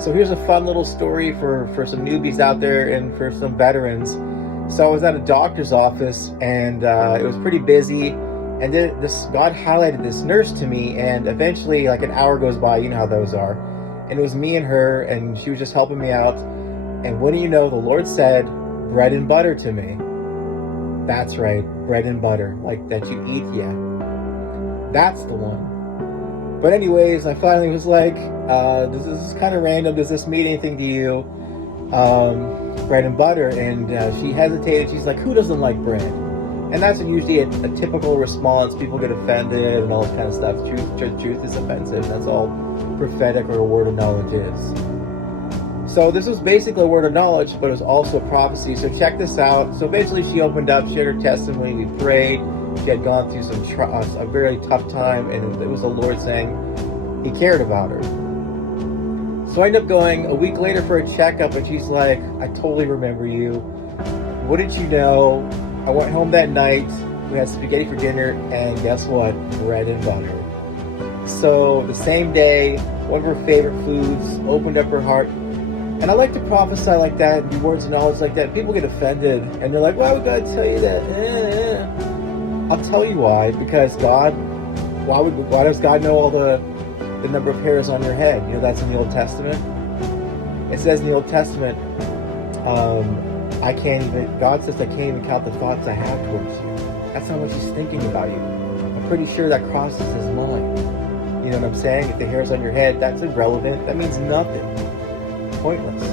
So here's a fun little story for some newbies out there and for some veterans. So I was at a doctor's office, and it was pretty busy. And then this God highlighted this nurse to me, and eventually, like an hour goes by. You know how those are. And it was me and her, and she was just helping me out. And what do you know? The Lord said, "Bread and butter" to me. That's right, bread and butter, like that you eat. Yeah, that's the one. But anyways, I finally was like, this is kind of random. Does this mean anything to you? Bread and butter. And she hesitated. She's like, who doesn't like bread? And that's usually a typical response. People get offended and all that kind of stuff. Truth is offensive. That's all prophetic or a word of knowledge is. So this was basically a word of knowledge, but it was also a prophecy. So check this out. So eventually she opened up. She had her testimony. We prayed. She had gone through a very tough time, and it was the Lord saying He cared about her. So I ended up going a week later for a checkup, and she's like, I totally remember you. What did you know? I went home that night. We had spaghetti for dinner, and guess what? Bread and butter. So the same day, one of her favorite foods opened up her heart. And I like to prophesy like that, and do words of knowledge like that. People get offended, and they're like, well, we gotta tell you that. I'll tell you why. Because why does God know all the number of hairs on your head? You know, that's in the Old Testament. It says in the Old Testament, God says I can't even count the thoughts I have towards you. That's how much He's thinking about you. I'm pretty sure that crosses His mind. You know what I'm saying? If the hair's on your head, that's irrelevant. That means nothing. Pointless.